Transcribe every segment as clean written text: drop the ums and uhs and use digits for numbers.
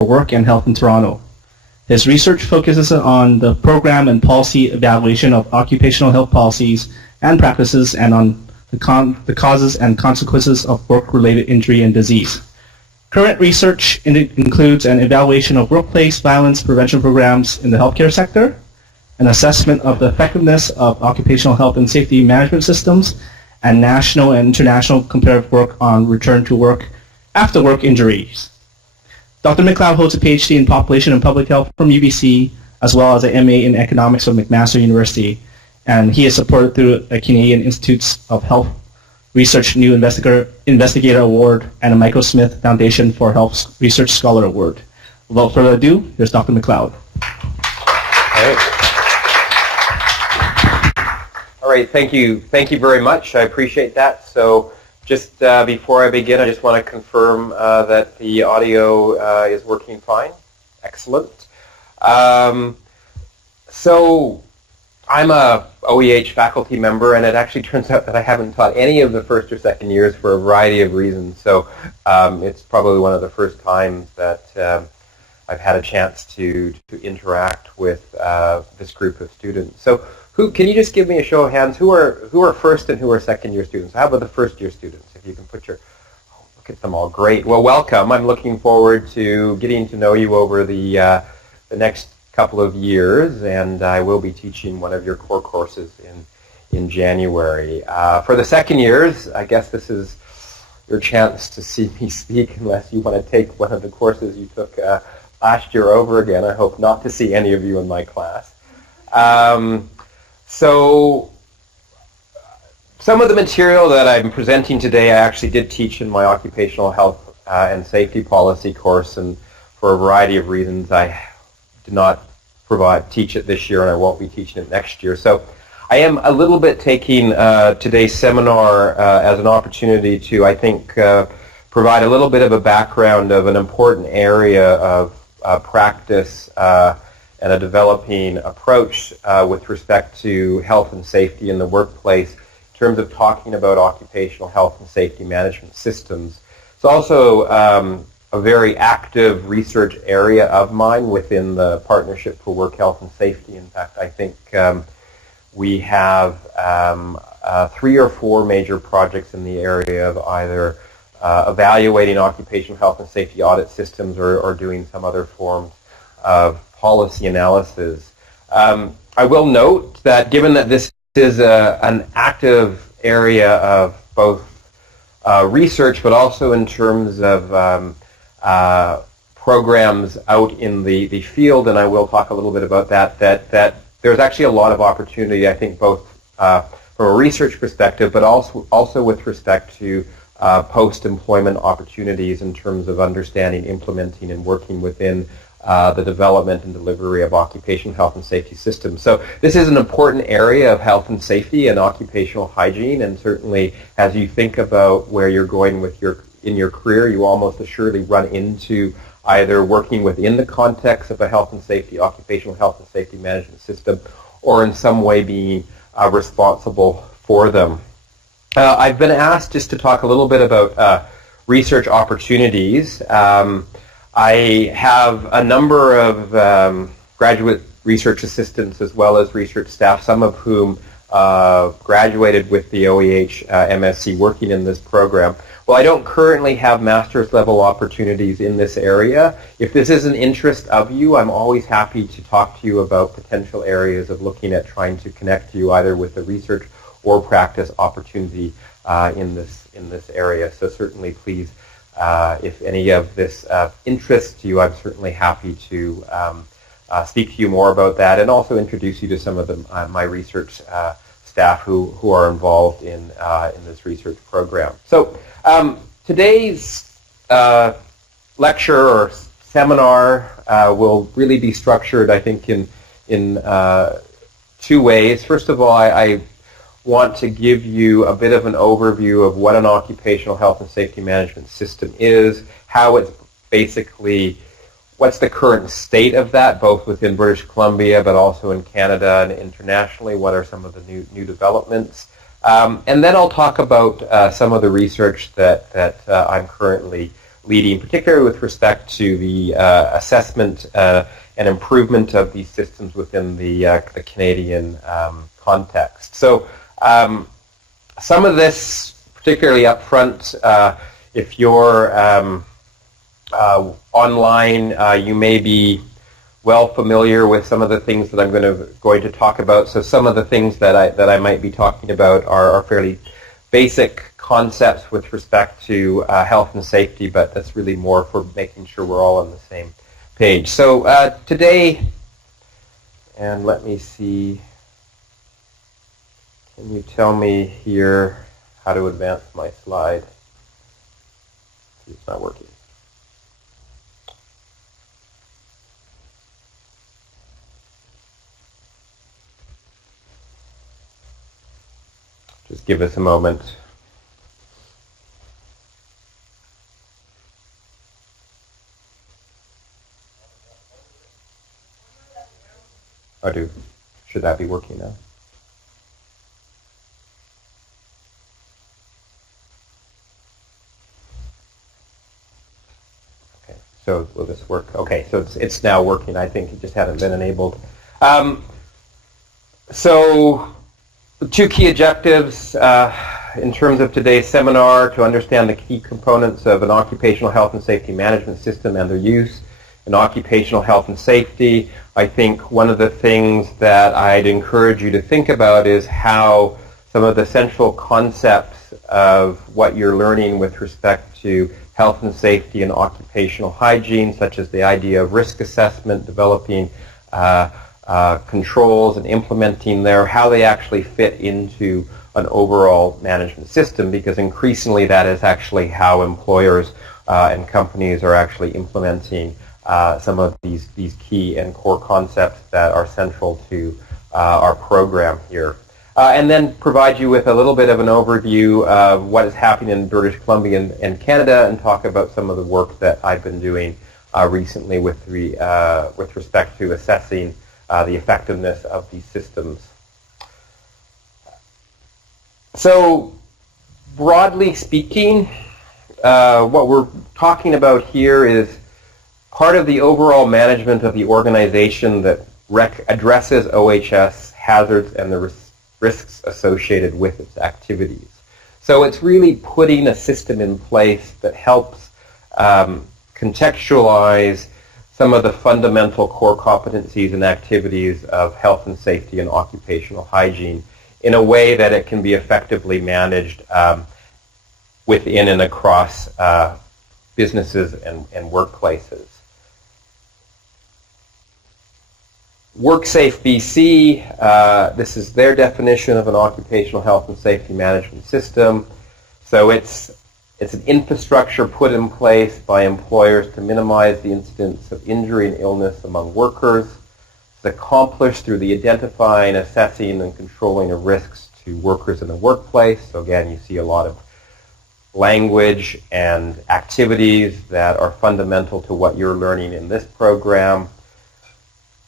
Work and Health in Toronto. His research focuses on the program and policy evaluation of occupational health policies and practices and on the causes and consequences of work-related injury and disease. Current research includes an evaluation of workplace violence prevention programs in the healthcare sector, an assessment of the effectiveness of occupational health and safety management systems, and national and international comparative work on return to work after work injuries. Dr. McLeod holds a PhD in Population and Public Health from UBC, as well as an MA in Economics from McMaster University, and he is supported through a Canadian Institutes of Health Research New Investigator Award and a Michael Smith Foundation for Health Research Scholar Award. Without further ado, here's Dr. McLeod. All right, thank you very much. I appreciate that. So just before I begin, I just want to confirm that the audio is working fine. Excellent. So I'm a OEH faculty member, and it actually turns out that I haven't taught any of the first or second years for a variety of reasons. So it's probably one of the first times that I've had a chance to interact with this group of students. So can you just give me a show of hands? Who are first and who are second year students? How about the first year students? If you can put your, look at them all. Great. Well, welcome. I'm looking forward to getting to know you over the next couple of years, and I will be teaching one of your core courses in January. For the second years, I guess this is your chance to see me speak, unless you want to take one of the courses you took last year over again. I hope not to see any of you in my class. So some of the material that I'm presenting today I actually did teach in my occupational health and safety policy course, and for a variety of reasons I did not teach it this year, and I won't be teaching it next year. So I am a little bit taking today's seminar as an opportunity to, I think, provide a little bit of a background of an important area of practice and a developing approach with respect to health and safety in the workplace in terms of talking about occupational health and safety management systems. It's also a very active research area of mine within the Partnership for Work Health and Safety. In fact, I think we have 3 or 4 major projects in the area of either evaluating occupational health and safety audit systems or doing some other form of policy analysis. I will note that given that this is an active area of both research, but also in terms of programs out in the field, and I will talk a little bit about that there's actually a lot of opportunity, I think, both from a research perspective, but also with respect to post-employment opportunities in terms of understanding, implementing, and working within the development and delivery of occupational health and safety systems. So this is an important area of health and safety and occupational hygiene, and certainly as you think about where you're going with in your career, you almost assuredly run into either working within the context of a health and safety, occupational health and safety management system, or in some way being responsible for them. I've been asked just to talk a little bit about research opportunities. I have a number of graduate research assistants as well as research staff, some of whom graduated with the OEH MSc working in this program. Well, I don't currently have master's level opportunities in this area. If this is an interest of you, I'm always happy to talk to you about potential areas of looking at trying to connect you either with a research or practice opportunity in this area. So certainly please, if any of this interests you, I'm certainly happy to speak to you more about that, and also introduce you to some of my research staff who are involved in this research program. So today's lecture or seminar will really be structured, I think, in 2 ways. First of all, I want to give you a bit of an overview of what an occupational health and safety management system is, how it's basically, what's the current state of that, both within British Columbia but also in Canada and internationally, what are some of the new developments. And then I'll talk about some of the research that I'm currently leading, particularly with respect to the assessment and improvement of these systems within the Canadian context. So some of this, particularly up front, if you're online, you may be well familiar with some of the things that I'm going to talk about. So some of the things that I might be talking about are fairly basic concepts with respect to health and safety, but that's really more for making sure we're all on the same page. So today, and let me see, can you tell me here how to advance my slide? It's not working. Just give us a moment. Should that be working now? Okay, so will this work? Okay, so it's now working. I think it just hadn't been enabled. So the two key objectives in terms of today's seminar: to understand the key components of an occupational health and safety management system and their use in occupational health and safety. I think one of the things that I'd encourage you to think about is how some of the central concepts of what you're learning with respect to health and safety and occupational hygiene, such as the idea of risk assessment, developing controls and implementing there, how they actually fit into an overall management system, because increasingly that is actually how employers and companies are actually implementing some of these key and core concepts that are central to our program here. And then provide you with a little bit of an overview of what is happening in British Columbia and Canada, and talk about some of the work that I've been doing recently with respect to assessing the effectiveness of these systems. So broadly speaking, what we're talking about here is part of the overall management of the organization that addresses OHS hazards and the risks associated with its activities. So it's really putting a system in place that helps contextualize some of the fundamental core competencies and activities of health and safety and occupational hygiene in a way that it can be effectively managed within and across businesses and workplaces. WorkSafeBC, this is their definition of an occupational health and safety management system. So it's an infrastructure put in place by employers to minimize the incidence of injury and illness among workers. It's accomplished through the identifying, assessing, and controlling of risks to workers in the workplace. So again, you see a lot of language and activities that are fundamental to what you're learning in this program.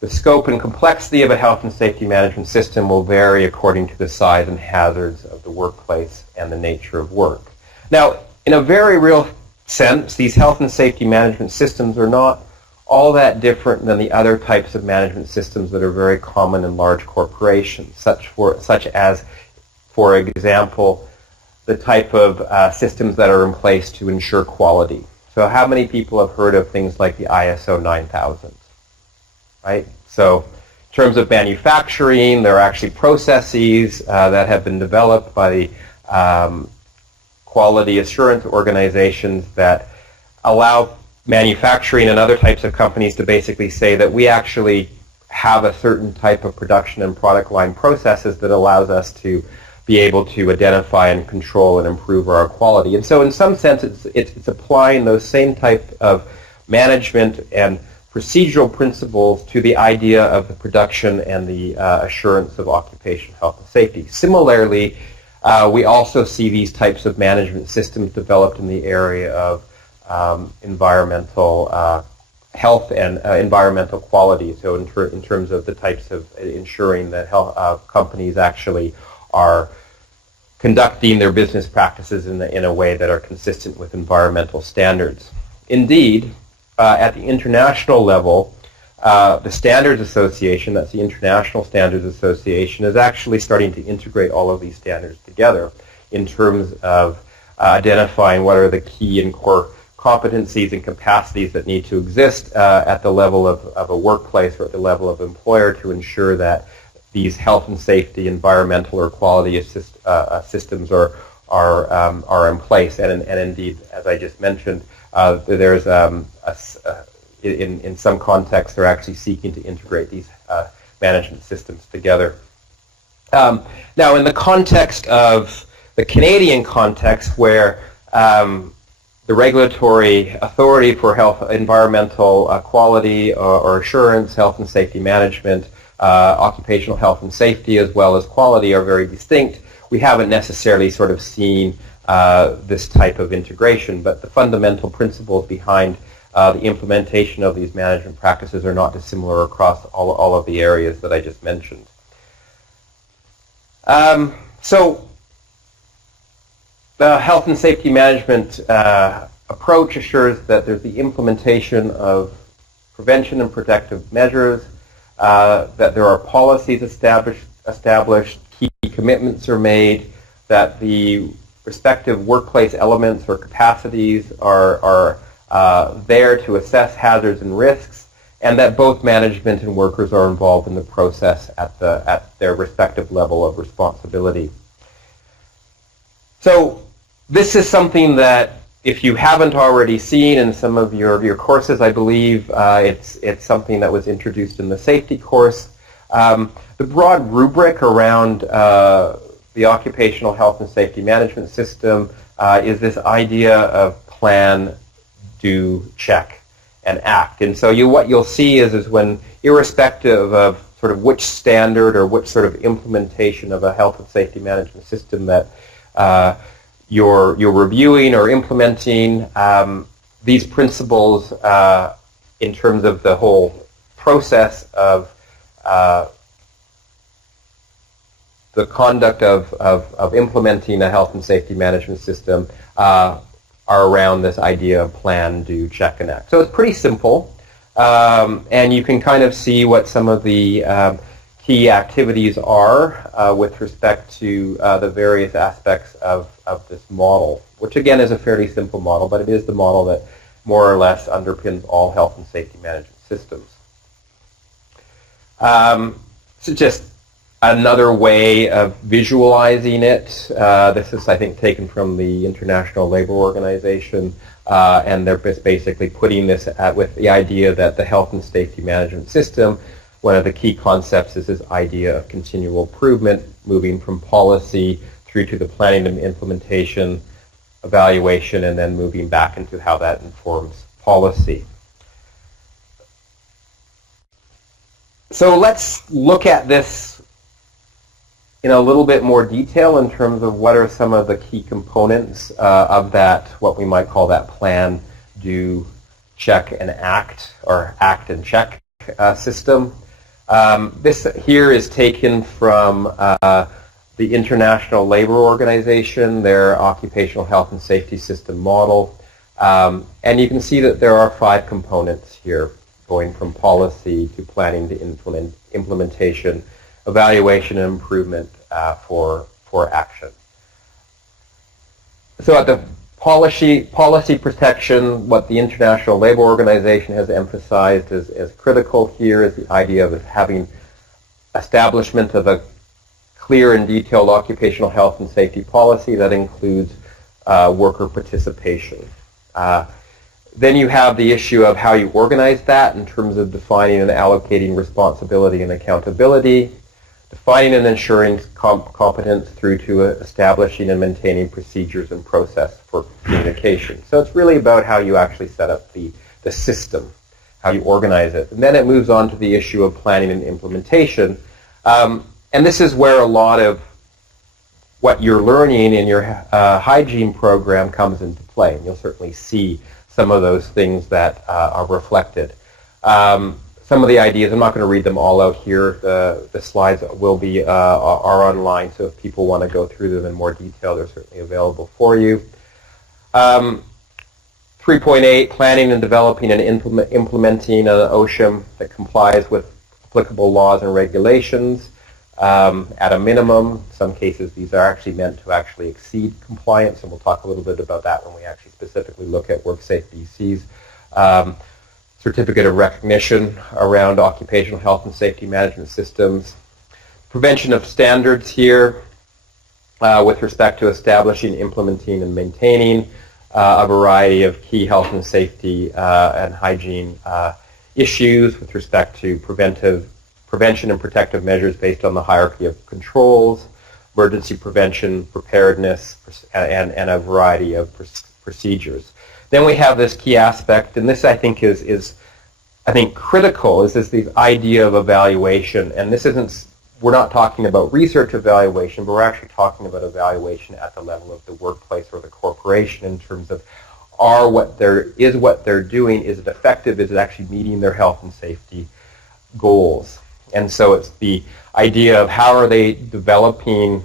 The scope and complexity of a health and safety management system will vary according to the size and hazards of the workplace and the nature of work. Now, in a very real sense, these health and safety management systems are not all that different than the other types of management systems that are very common in large corporations, such as, for example, the type of systems that are in place to ensure quality. So how many people have heard of things like the ISO 9000? Right? So in terms of manufacturing, there are actually processes that have been developed by the quality assurance organizations that allow manufacturing and other types of companies to basically say that we actually have a certain type of production and product line processes that allows us to be able to identify and control and improve our quality. And so in some sense, it's applying those same type of management and procedural principles to the idea of the production and the assurance of occupational health and safety. Similarly, we also see these types of management systems developed in the area of environmental health and environmental quality. So in terms of the types of ensuring that companies actually are conducting their business practices in a way that are consistent with environmental standards. Indeed, at the international level, the Standards Association, that's the International Standards Association, is actually starting to integrate all of these standards together in terms of identifying what are the key and core competencies and capacities that need to exist at the level of a workplace or at the level of employer to ensure that these health and safety, environmental or quality systems are in place. And indeed, as I just mentioned, there's in some contexts they're actually seeking to integrate these management systems together. Now, in the context of the Canadian context, where the regulatory authority for health, environmental quality or assurance, health and safety management, occupational health and safety, as well as quality are very distinct, we haven't necessarily sort of seen this type of integration, but the fundamental principles behind the implementation of these management practices are not dissimilar across all of the areas that I just mentioned. So the health and safety management approach assures that there's the implementation of prevention and protective measures, that there are policies established, key commitments are made, that the respective workplace elements or capacities are there to assess hazards and risks, and that both management and workers are involved in the process at their respective level of responsibility. So this is something that, if you haven't already seen in some of your courses, I believe it's something that was introduced in the safety course. The broad rubric around the occupational health and safety management system is this idea of plan, do, check, and act. And so what you'll see is when, irrespective of sort of which standard or which sort of implementation of a health and safety management system that you're reviewing or implementing, these principles in terms of the whole process of the conduct of implementing a health and safety management system are around this idea of plan, do, check, and act. So it's pretty simple, and you can kind of see what some of the key activities are with respect to the various aspects of this model, which again is a fairly simple model, but it is the model that more or less underpins all health and safety management systems. So just another way of visualizing it. This is, I think, taken from the International Labour Organization, and they're basically putting this with the idea that the health and safety management system, one of the key concepts is this idea of continual improvement, moving from policy through to the planning and implementation, evaluation, and then moving back into how that informs policy. So let's look at this in a little bit more detail in terms of what are some of the key components of that, what we might call that plan, do, check, and act, or act and check system. This here is taken from the International Labour Organization, their occupational health and safety system model. And you can see that there are 5 components here, going from policy to planning to implementation, evaluation and improvement for action. So at the policy protection, what the International Labour Organization has emphasized as critical here is the idea of having establishment of a clear and detailed occupational health and safety policy that includes worker participation. Then you have the issue of how you organize that in terms of defining and allocating responsibility and accountability, defining and ensuring competence through to establishing and maintaining procedures and process for communication. So it's really about how you actually set up the system, how you organize it. And then it moves on to the issue of planning and implementation. And this is where a lot of what you're learning in your hygiene program comes into play. And you'll certainly see some of those things that are reflected. Some of the ideas, I'm not going to read them all out here. The slides will be are online, so if people want to go through them in more detail, they're certainly available for you. 3.8, planning and developing and implementing an OSHA that complies with applicable laws and regulations. At a minimum, in some cases these are actually meant to actually exceed compliance, and we'll talk a little bit about that when we actually specifically look at WorkSafeBC's certificate of recognition around occupational health and safety management systems. Prevention of standards here with respect to establishing, implementing, and maintaining a variety of key health and safety and hygiene issues with respect to prevention and protective measures based on the hierarchy of controls, emergency prevention, preparedness, and a variety of procedures. Then we have this key aspect, and this I think is critical, is this idea of evaluation. And this isn't, we're not talking about research evaluation, but we're actually talking about evaluation at the level of the workplace or the corporation in terms of what they're doing, is it effective, is it actually meeting their health and safety goals? And so it's the idea of how are they developing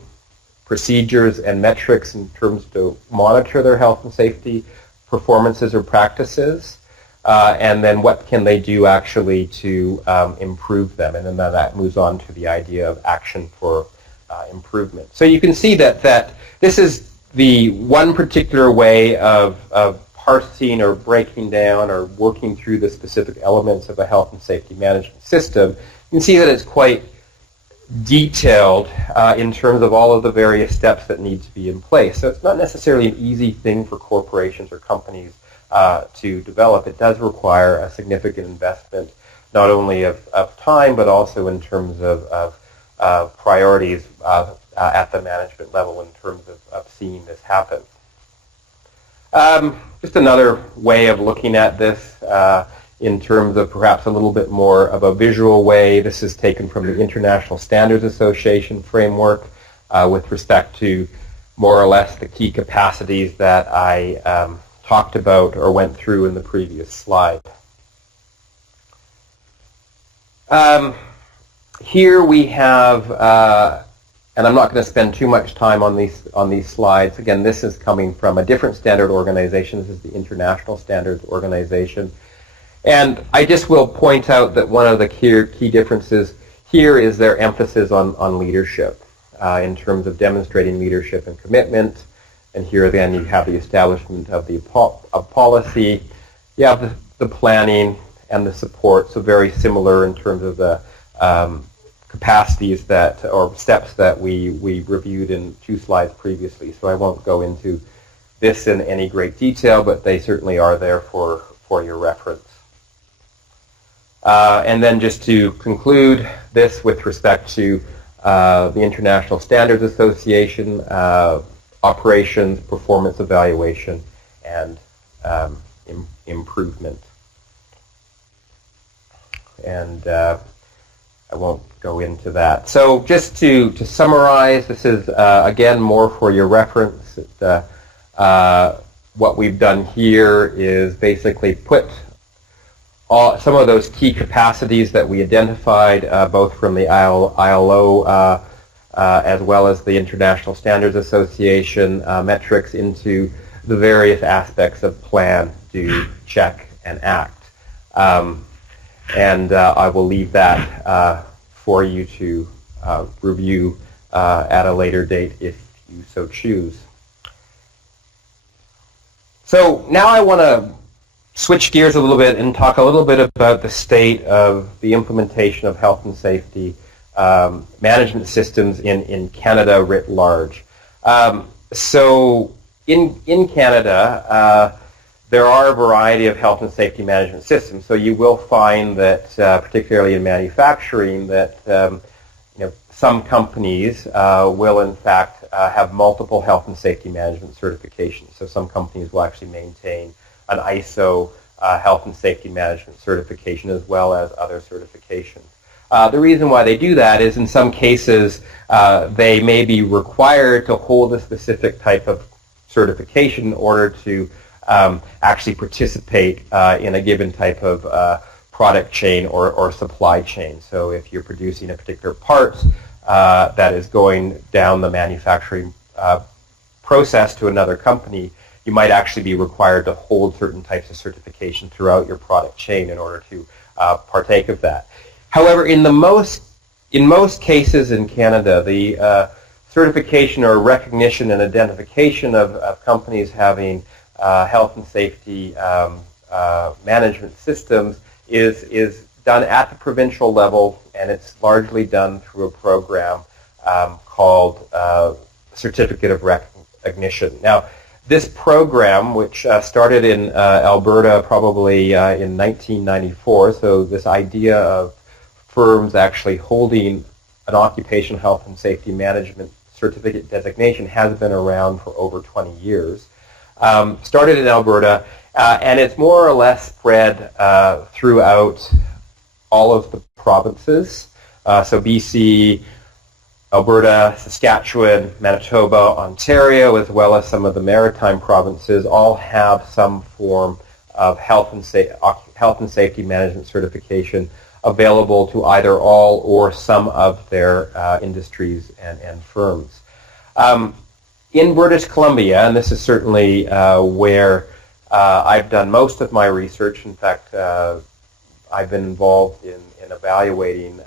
procedures and metrics in terms to monitor their health and safety performances or practices, and then what can they do actually to improve them, and then that moves on to the idea of action for improvement. So you can see that this is the one particular way of parsing or breaking down or working through the specific elements of a health and safety management system. You can see that it's quite detailed in terms of all of the various steps that need to be in place. So it's not necessarily an easy thing for corporations or companies to develop. It does require a significant investment, not only of time, but also in terms of priorities at the management level in terms of seeing this happen. Just another way of looking at this in terms of perhaps a little bit more of a visual way. This is taken from the International Standards Association framework with respect to more or less the key capacities that I talked about or went through in the previous slide. Here we have, and I'm not going to spend too much time on these slides. Again, this is coming from a different standard organization. This is the International Standards Organization. And I just will point out that one of the key differences here is their emphasis on leadership in terms of demonstrating leadership and commitment. And here again you have the establishment of the policy, you have the planning and the support, so very similar in terms of the capacities or steps that we reviewed in 2 slides previously. So I won't go into this in any great detail, but they certainly are there for your reference. And then just to conclude this with respect to the International Standards Association, operations, performance evaluation, and improvement. And I won't go into that. So just to summarize, this is, again, more for your reference. What we've done here is basically put some of those key capacities that we identified, both from the ILO as well as the International Standards Association metrics, into the various aspects of plan, do, check, and act. And I will leave that for you to review at a later date if you so choose. So now I want to switch gears a little bit and talk a little bit about the state of the implementation of health and safety management systems in Canada writ large. So in Canada, there are a variety of health and safety management systems. So you will find that, particularly in manufacturing, that some companies will in fact have multiple health and safety management certifications. So some companies will actually maintain an ISO health and safety management certification as well as other certifications. The reason why they do that is in some cases they may be required to hold a specific type of certification in order to actually participate in a given type of product chain or supply chain. So if you're producing a particular part that is going down the manufacturing process to another company, you might actually be required to hold certain types of certification throughout your product chain in order to partake of that. However, in most cases in Canada, the certification or recognition and identification of companies having health and safety management systems is done at the provincial level, and it's largely done through a program called Certificate of Recognition. Now, this program, which started in Alberta probably in 1994, so this idea of firms actually holding an occupational health and safety management certificate designation has been around for over 20 years. Started in Alberta, and it's more or less spread throughout all of the provinces. So BC, Alberta, Saskatchewan, Manitoba, Ontario, as well as some of the maritime provinces, all have some form of health and safety management certification available to either all or some of their industries and firms. In British Columbia, and this is certainly where I've done most of my research. In fact, I've been involved in evaluating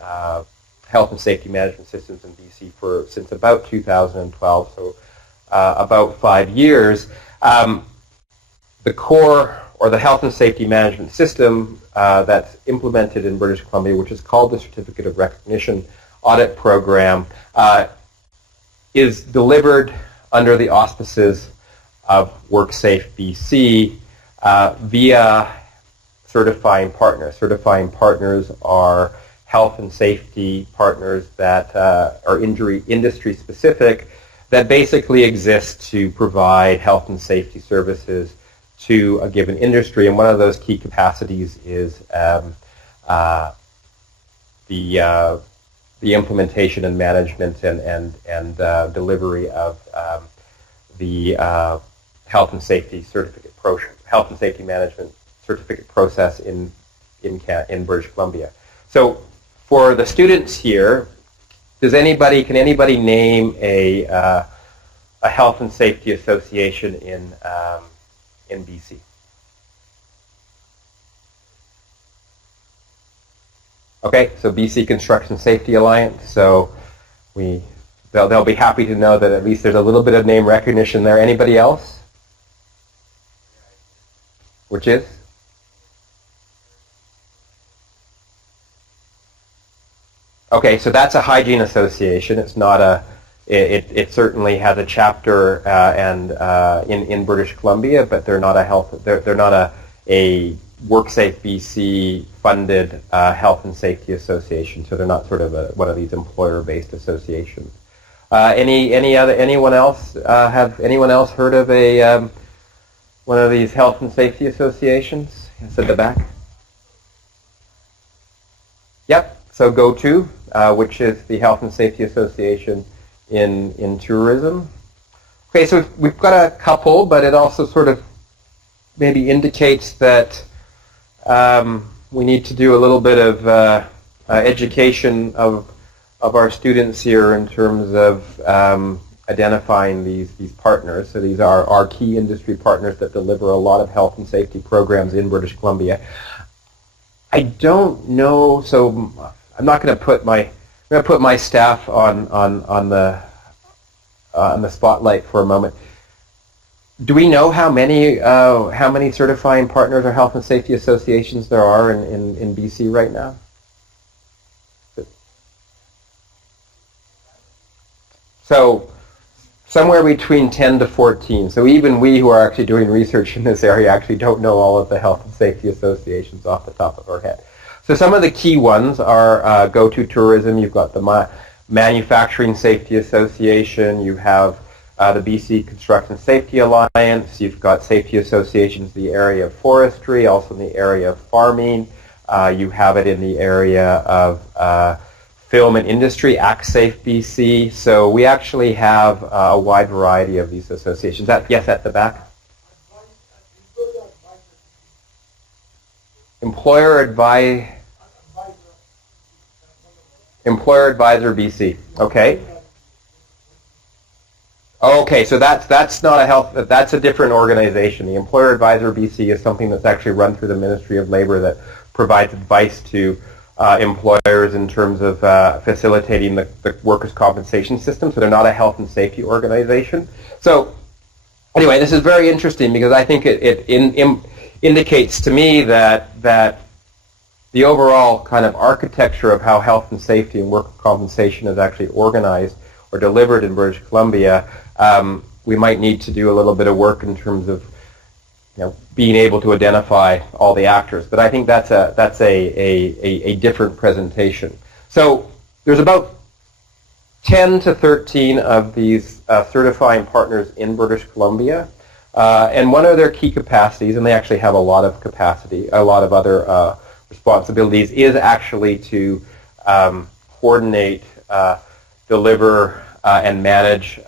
health and safety management systems in BC since about 2012, so about 5 years. The core, or the health and safety management system that's implemented in British Columbia, which is called the Certificate of Recognition Audit Program, is delivered under the auspices of WorkSafeBC via certifying partners. Certifying partners are health and safety partners that are industry specific, that basically exist to provide health and safety services to a given industry, and one of those key capacities is the implementation and management and delivery of the health and safety management certificate process in British Columbia. So, for the students here, can anybody name a health and safety association in BC? Okay, so BC Construction Safety Alliance. So they'll be happy to know that at least there's a little bit of name recognition there. Anybody else? Which is? Okay, so that's a hygiene association. It's not a. It certainly has a chapter in British Columbia, but they're not a health. They're not a WorkSafeBC funded health and safety association. So they're not sort of one of these employer-based associations. Anyone else have anyone else heard of a one of these health and safety associations? It's at the back. Yep. So GO2, which is the Health and Safety Association in tourism. Okay, so we've got a couple, but it also sort of maybe indicates that we need to do a little bit of education of our students here in terms of identifying these partners. So these are our key industry partners that deliver a lot of health and safety programs in British Columbia. I don't know, so I'm not going to put my staff on the spotlight for a moment. Do we know how many certifying partners or health and safety associations there are in BC right now? So somewhere between 10 to 14. So even we who are actually doing research in this area actually don't know all of the health and safety associations off the top of our head. So some of the key ones are GO2 Tourism. You've got the Manufacturing Safety Association. You have the BC Construction Safety Alliance. You've got safety associations in the area of forestry, also in the area of farming. You have it in the area of film and industry, WorkSafeBC. So we actually have a wide variety of these associations. Yes, at the back. Employer Advisor BC. Okay. Okay, so that's not a health, that's a different organization. The Employer Advisor BC is something that's actually run through the Ministry of Labor that provides advice to employers in terms of facilitating the workers' compensation system. So they're not a health and safety organization. So anyway, this is very interesting because I think it indicates to me that the overall kind of architecture of how health and safety and worker compensation is actually organized or delivered in British Columbia, we might need to do a little bit of work in terms of being able to identify all the actors. But I think that's a different presentation. So there's about 10 to 13 of these certifying partners in British Columbia. And one of their key capacities, and they actually have a lot of capacity, a lot of other responsibilities, is actually to coordinate, deliver, and manage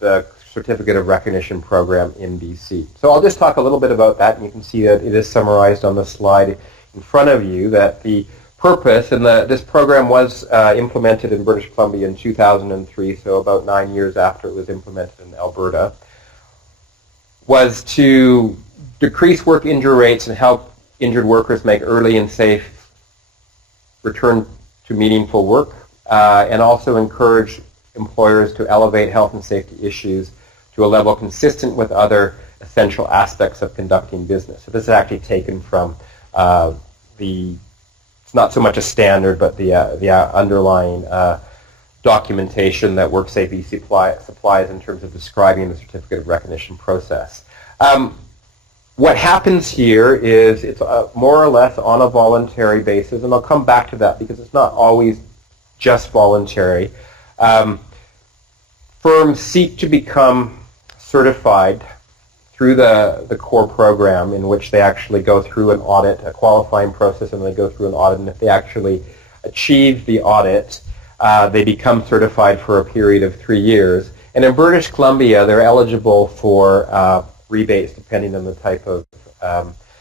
the Certificate of Recognition program in BC. So I'll just talk a little bit about that, and you can see that it is summarized on the slide in front of you, that the purpose, and this program was implemented in British Columbia in 2003, so about 9 years after it was implemented in Alberta, was to decrease work injury rates and help injured workers make early and safe return to meaningful work, and also encourage employers to elevate health and safety issues to a level consistent with other essential aspects of conducting business. So this is actually taken from it's not so much a standard, but the underlying documentation that WorkSafeBC supplies in terms of describing the certificate of recognition process. What happens here is it's more or less on a voluntary basis, and I'll come back to that because it's not always just voluntary. Firms seek to become certified through the core program, in which they actually go through an audit, a qualifying process, and they go through an audit, and if they actually achieve the audit, they become certified for a period of 3 years. And in British Columbia, they're eligible for rebates depending on the type of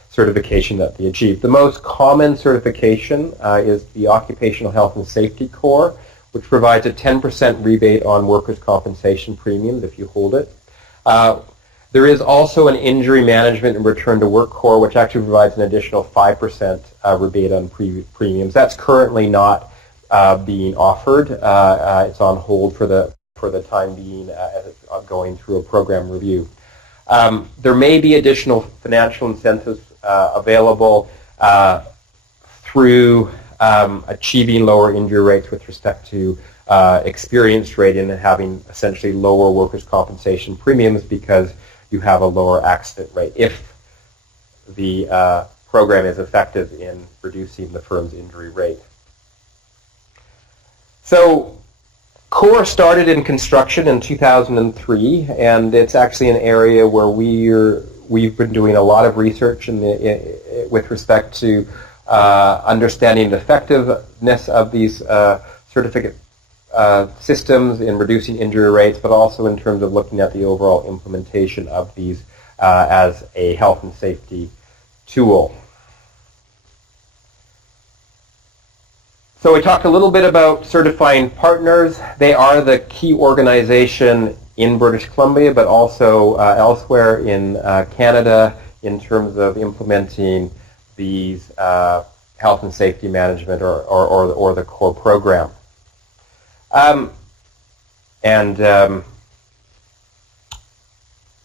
certification that they achieve. The most common certification is the Occupational Health and Safety Core, which provides a 10% rebate on workers' compensation premiums if you hold it. There is also an Injury Management and Return to Work Core, which actually provides an additional 5% rebate on premiums. That's currently not being offered. It's on hold for the time being as it's going through a program review. There may be additional financial incentives available through achieving lower injury rates with respect to experience rating and having essentially lower workers' compensation premiums because you have a lower accident rate if the program is effective in reducing the firm's injury rate. So CORE started in construction in 2003, and it's actually an area where we've been doing a lot of research with respect to understanding the effectiveness of these certificate systems in reducing injury rates, but also in terms of looking at the overall implementation of these as a health and safety tool. So we talked a little bit about certifying partners. They are the key organization in British Columbia, but also elsewhere in Canada in terms of implementing these health and safety management or the core program.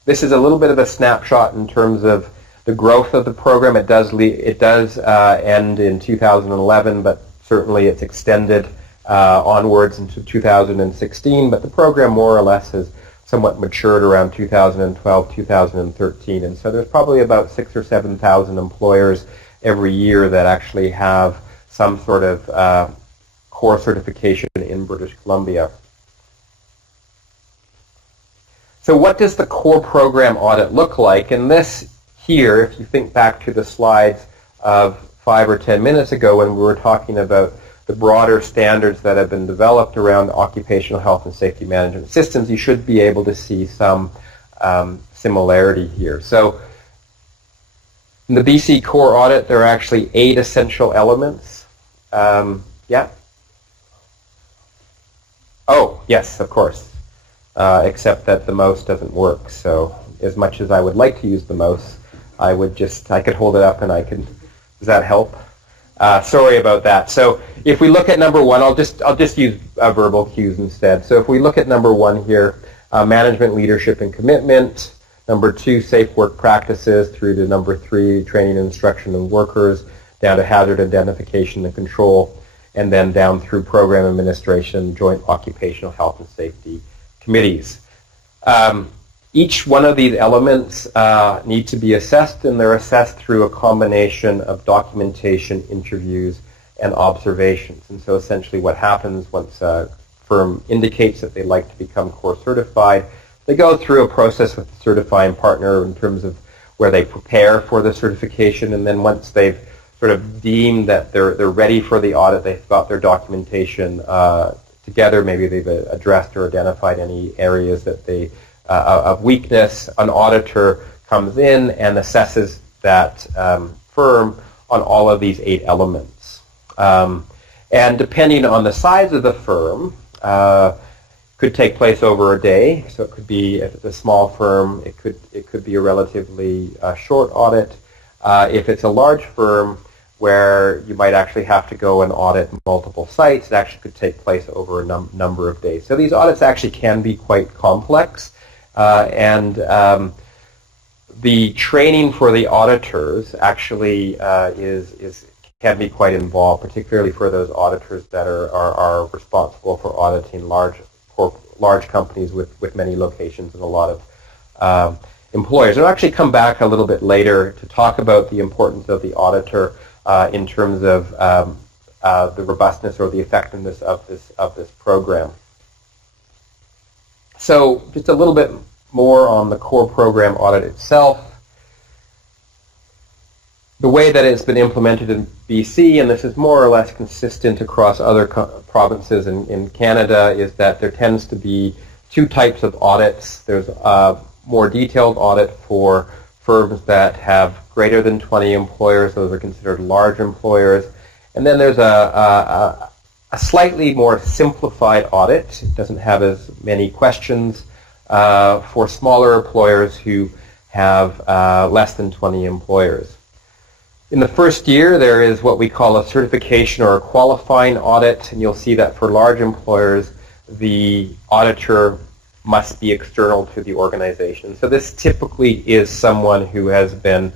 This is a little bit of a snapshot in terms of the growth of the program. It does end in 2011, but certainly it's extended onwards into 2016, but the program more or less has somewhat matured around 2012, 2013, and so there's probably about 6,000 or 7,000 employers every year that actually have some sort of core certification in British Columbia. So what does the core program audit look like? And this here, if you think back to the slides of 5 or 10 minutes ago when we were talking about the broader standards that have been developed around occupational health and safety management systems, you should be able to see some similarity here. So in the BC core audit, there are actually 8 essential elements. Yeah? Oh, yes, of course. except that the mouse doesn't work. So as much as I would like to use the mouse, I could hold it up and does that help? Sorry about that. So if we look at number one, I'll just use verbal cues instead. So if we look at number one here, management, leadership, and commitment. Number two, safe work practices, through to number three, training and instruction of workers, down to hazard identification and control, and then down through program administration, joint occupational health and safety committees. Each one of these elements need to be assessed, and they're assessed through a combination of documentation, interviews, and observations. And so essentially what happens once a firm indicates that they'd like to become core certified, they go through a process with the certifying partner in terms of where they prepare for the certification, and then once they've sort of deemed that they're ready for the audit, they've got their documentation together, maybe they've addressed or identified any areas that they of weakness, an auditor comes in and assesses that firm on all of these 8 elements. And depending on the size of the firm, could take place over a day. So it could be, if it's a small firm, it could be a relatively short audit. If it's a large firm where you might actually have to go and audit multiple sites, it actually could take place over a number of days. So these audits actually can be quite complex, and the training for the auditors actually can be quite involved, particularly for those auditors that are responsible for auditing large companies with many locations and a lot of employers. I'll actually come back a little bit later to talk about the importance of the auditor in terms of the robustness or the effectiveness of this program. So just a little bit more on the core program audit itself. The way that it's been implemented in BC, and this is more or less consistent across other provinces in Canada, is that there tends to be 2 types of audits. There's a more detailed audit for firms that have greater than 20 employers. Those are considered large employers. And then there's a slightly more simplified audit. It doesn't have as many questions for smaller employers who have less than 20 employers. In the first year, there is what we call a certification or a qualifying audit, and you'll see that for large employers, the auditor must be external to the organization. So this typically is someone who has been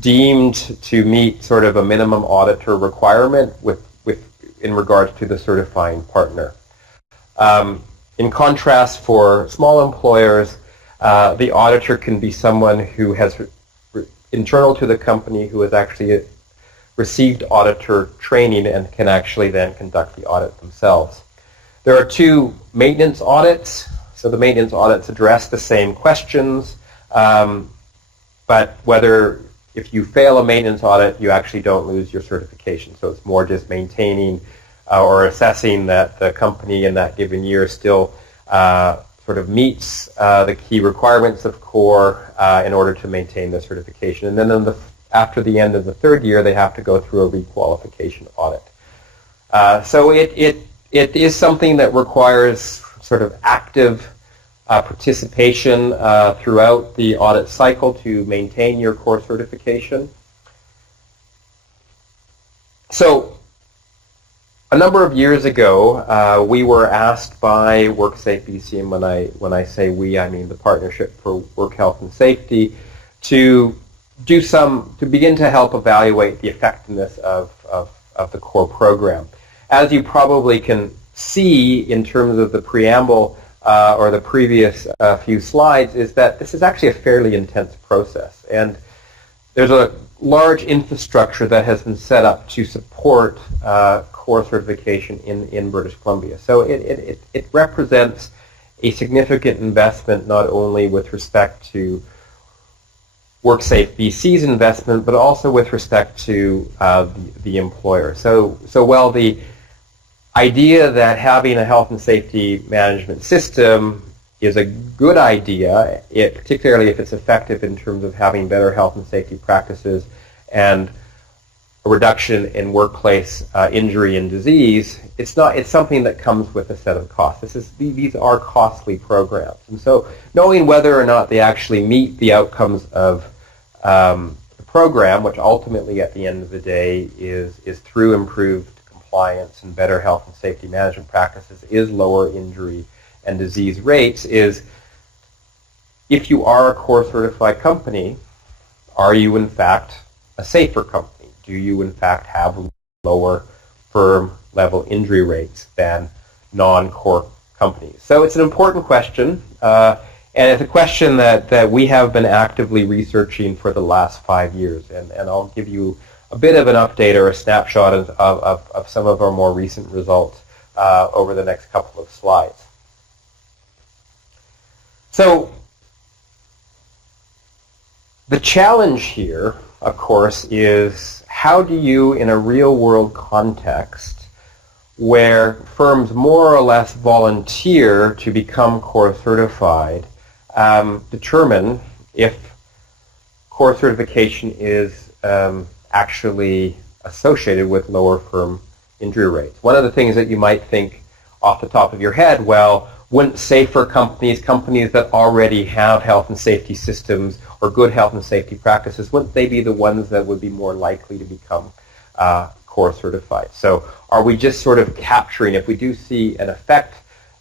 deemed to meet sort of a minimum auditor requirement in regards to the certifying partner. In contrast, for small employers, the auditor can be someone who has internal to the company, who has actually received auditor training and can actually then conduct the audit themselves. There are 2 maintenance audits. So the maintenance audits address the same questions, but if you fail a maintenance audit, you actually don't lose your certification. So it's more just maintaining or assessing that the company in that given year still sort of meets the key requirements of core in order to maintain the certification. And then after the end of the 3rd year, they have to go through a requalification audit. So it is something that requires sort of active participation throughout the audit cycle to maintain your core certification. So a number of years ago, we were asked by WorkSafeBC, and when I say we, I mean the Partnership for Work Health and Safety, to begin to help evaluate the effectiveness of the core program. As you probably can see in terms of the preamble or the previous few slides, is that this is actually a fairly intense process, and there's a large infrastructure that has been set up to support core certification in British Columbia. So it represents a significant investment, not only with respect to WorkSafeBC's investment, but also with respect to the employer. So while the idea that having a health and safety management system is a good idea, particularly if it's effective in terms of having better health and safety practices and a reduction in workplace injury and disease, it's something that comes with a set of costs. These are costly programs. And so knowing whether or not they actually meet the outcomes of the program, which ultimately at the end of the day is through improved compliance and better health and safety management practices, is lower injury and disease rates, is if you are a core certified company, are you in fact a safer company? Do you in fact have lower firm level injury rates than non-core companies? So it's an important question, and it's a question that we have been actively researching for the last 5 years, and I'll give you a bit of an update or a snapshot of some of our more recent results over the next couple of slides. So the challenge here, of course, is how do you, in a real-world context, where firms more or less volunteer to become core certified, determine if core certification is actually associated with lower firm injury rates? One of the things that you might think off the top of your head, well, wouldn't safer companies that already have health and safety systems or good health and safety practices, wouldn't they be the ones that would be more likely to become core certified? So are we just sort of capturing, if we do see an effect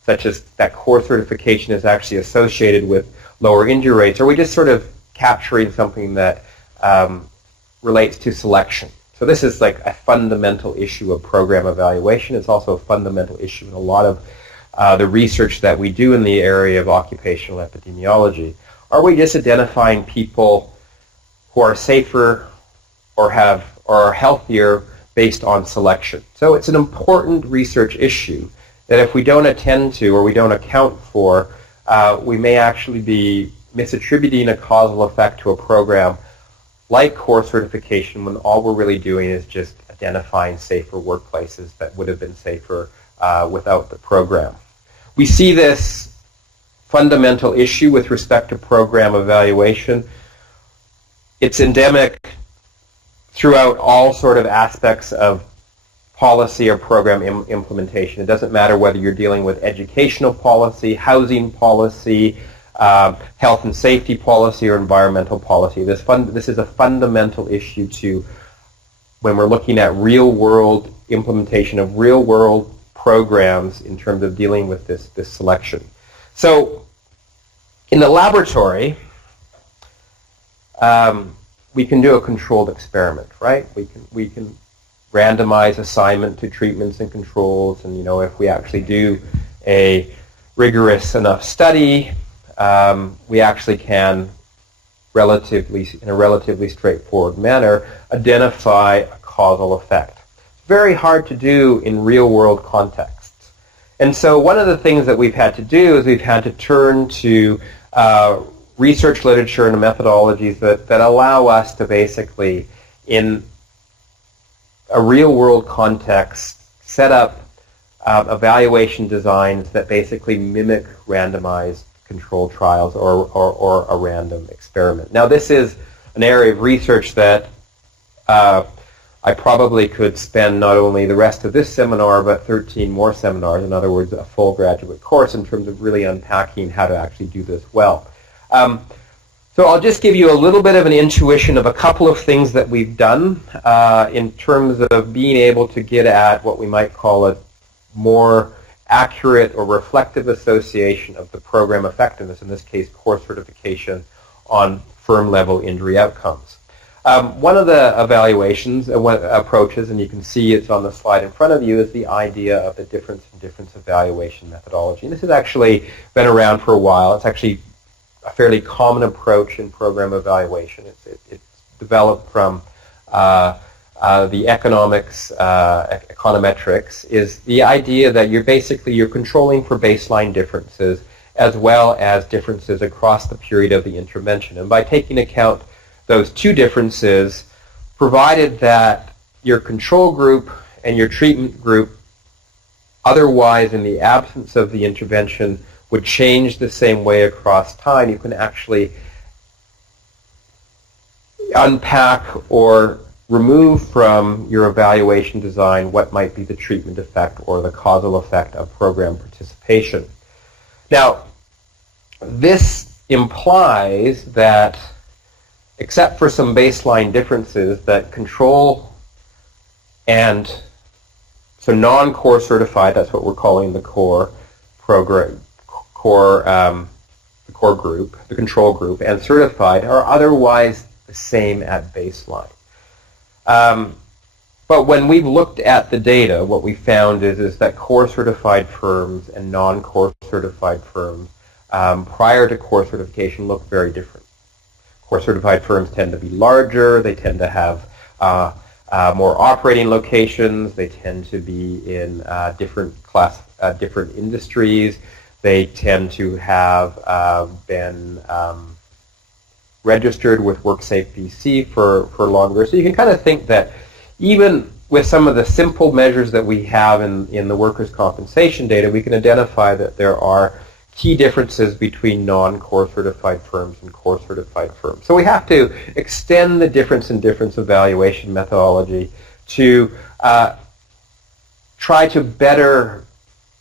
such as that core certification is actually associated with lower injury rates, are we just sort of capturing something that relates to selection? So this is like a fundamental issue of program evaluation. It's also a fundamental issue in a lot of the research that we do in the area of occupational epidemiology. Are we just identifying people who are safer or are healthier based on selection? So it's an important research issue that if we don't attend to or we don't account for, we may actually be misattributing a causal effect to a program like core certification when all we're really doing is just identifying safer workplaces that would have been safer without the program. We see this fundamental issue with respect to program evaluation. It's endemic throughout all sort of aspects of policy or program implementation. It doesn't matter whether you're dealing with educational policy, housing policy, health and safety policy, or environmental policy. This is a fundamental issue to when we're looking at real-world implementation of real-world programs in terms of dealing with this selection. So in the laboratory, we can do a controlled experiment, right? We can randomize assignment to treatments and controls, and if we actually do a rigorous enough study, we actually can in a relatively straightforward manner identify a causal effect. Very hard to do in real-world contexts. And so one of the things that we've had to do is we've had to turn to research literature and methodologies that allow us to basically, in a real-world context, set up evaluation designs that basically mimic randomized controlled trials or a random experiment. Now, this is an area of research that I probably could spend not only the rest of this seminar, but 13 more seminars, in other words, a full graduate course in terms of really unpacking how to actually do this well. So I'll just give you a little bit of an intuition of a couple of things that we've done in terms of being able to get at what we might call a more accurate or reflective association of the program effectiveness, in this case core certification, on firm-level injury outcomes. One of the evaluations approaches, and you can see it's on the slide in front of you, is the idea of the difference evaluation methodology. And this has actually been around for a while. It's actually a fairly common approach in program evaluation. It's developed from the econometrics, is the idea that you're controlling for baseline differences as well as differences across the period of the intervention. And by taking account those two differences, provided that your control group and your treatment group otherwise, in the absence of the intervention, would change the same way across time, you can actually unpack or remove from your evaluation design what might be the treatment effect or the causal effect of program participation. Now, this implies that, except for some baseline differences, that control and so non-core certified, that's what we're calling the core program, the core group, the control group, and certified are otherwise the same at baseline. But when we've looked at the data, what we found is that core certified firms and non-core certified firms prior to core certification look very different. Core certified firms tend to be larger, they tend to have more operating locations, they tend to be in different industries, they tend to have been registered with WorkSafeBC for longer. So you can kind of think that even with some of the simple measures that we have in the workers' compensation data, we can identify that there are key differences between non-core certified firms and core certified firms. So we have to extend the difference evaluation methodology to try to better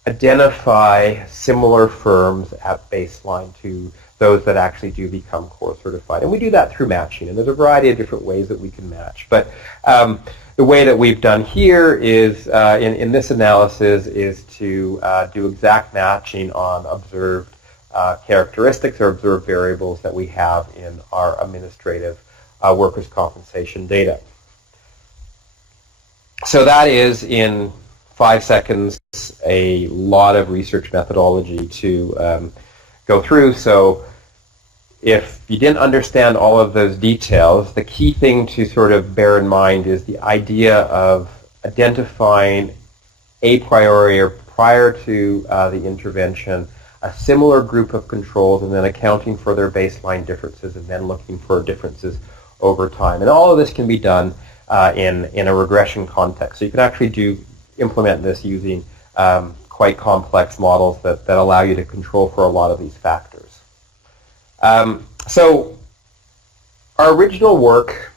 identify similar firms at baseline to those that actually do become core certified. And we do that through matching, and there's a variety of different ways that we can match. But the way that we've done here is, in this analysis, is to do exact matching on observed characteristics or observed variables that we have in our administrative workers' compensation data. So that is, in 5 seconds, a lot of research methodology to go through. So if you didn't understand all of those details, the key thing to sort of bear in mind is the idea of identifying a priori or prior to the intervention a similar group of controls and then accounting for their baseline differences and then looking for differences over time. And all of this can be done in a regression context. So you can actually implement this using quite complex models that allow you to control for a lot of these factors. So our original work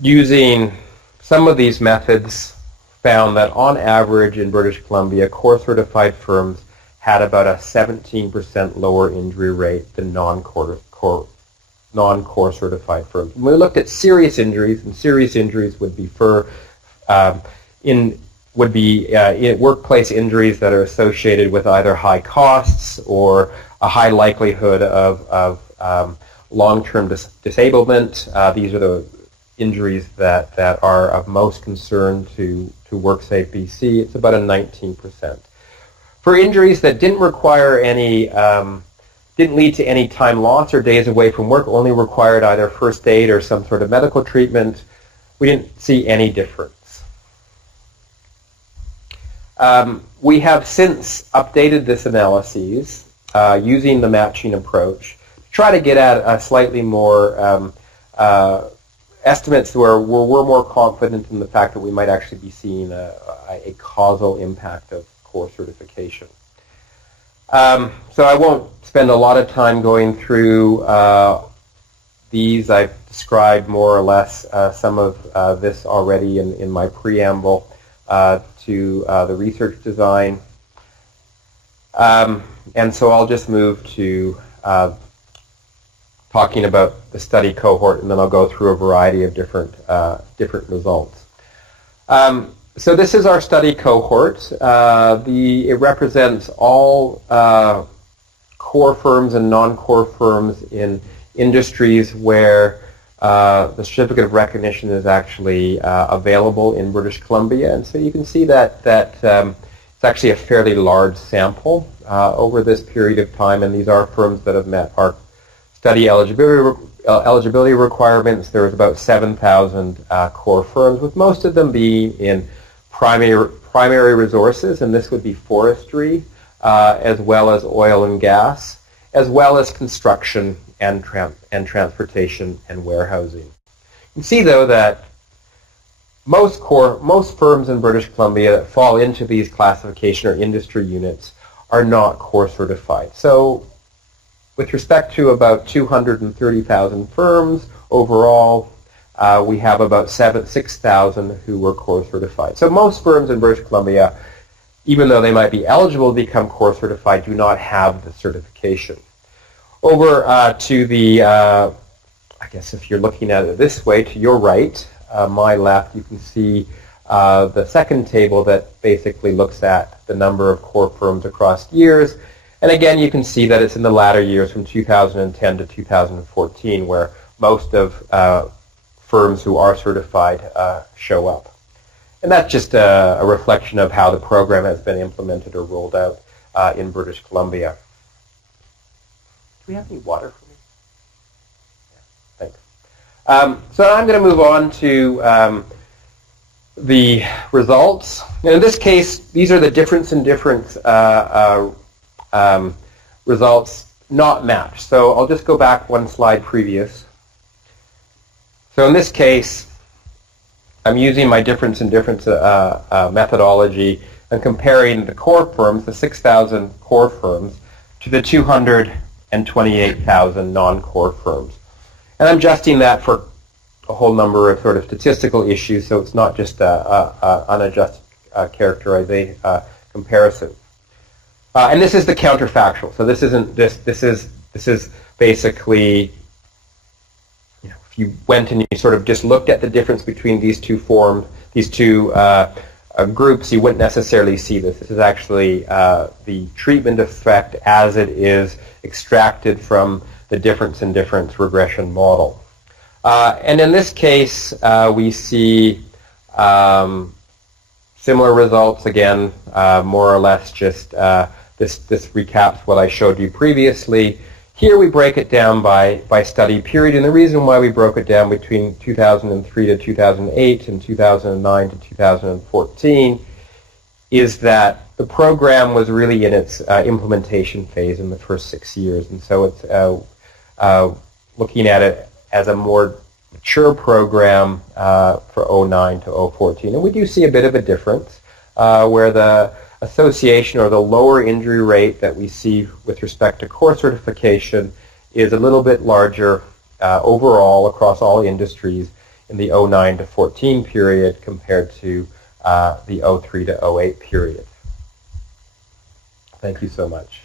using some of these methods found that on average in British Columbia, core certified firms had about a 17% lower injury rate than non-core certified firms. When we looked at serious injuries, and serious injuries would be workplace injuries that are associated with either high costs or a high likelihood of long-term disablement. These are the injuries that are of most concern to WorkSafeBC. It's about a 19%. For injuries that didn't require any, didn't lead to any time loss or days away from work, only required either first aid or some sort of medical treatment, we didn't see any difference. We have since updated this analysis using the matching approach to try to get at a slightly more estimates where we're more confident in the fact that we might actually be seeing a causal impact of core certification. So I won't spend a lot of time going through these. I've described more or less some of this already in my preamble to the research design. And so I'll just move to talking about the study cohort, and then I'll go through a variety of different results. So this is our study cohort. It represents all core firms and non-core firms in industries where the certificate of recognition is actually available in British Columbia. And so you can see that it's actually a fairly large sample over this period of time, and these are firms that have met our study eligibility requirements. There was about 7,000 core firms, with most of them being in primary resources, and this would be forestry, as well as oil and gas, as well as construction and transportation and warehousing. You can see, though, that most firms in British Columbia that fall into these classification or industry units are not core certified. So with respect to about 230,000 firms overall, we have about 6,000 who were core certified. So most firms in British Columbia, even though they might be eligible to become core certified, do not have the certification. Over to the, I guess if you're looking at it this way, to your right, my left, you can see the second table that basically looks at the number of core firms across years. And again, you can see that it's in the latter years from 2010 to 2014 where most of firms who are certified show up. And that's just a reflection of how the program has been implemented or rolled out in British Columbia. Do we have any water for me? Yeah, thanks. So I'm going to move on to the results. And in this case, these are the difference in difference results not matched. So I'll just go back one slide previous. So in this case, I'm using my difference in difference methodology and comparing the core firms, the 6,000 core firms, to the 228,000 non-core firms. And I'm adjusting that for a whole number of sort of statistical issues, so it's not just an unadjusted characterization comparison. And this is the counterfactual. So this isn't this is basically, you know, if you went and you sort of just looked at the difference between these two groups, you wouldn't necessarily see this. This is actually the treatment effect as it is extracted from the difference in difference regression model. And in this case, we see similar results again, more or less just this recaps what I showed you previously. Here we break it down by study period, and the reason why we broke it down between 2003 to 2008 and 2009 to 2014 is that the program was really in its implementation phase in the first 6 years, and so it's looking at it as a more mature program for 09 to 014. And we do see a bit of a difference where the association or the lower injury rate that we see with respect to core certification is a little bit larger overall across all industries in the 09 to 14 period compared to the 03 to 08 period. Thank you so much.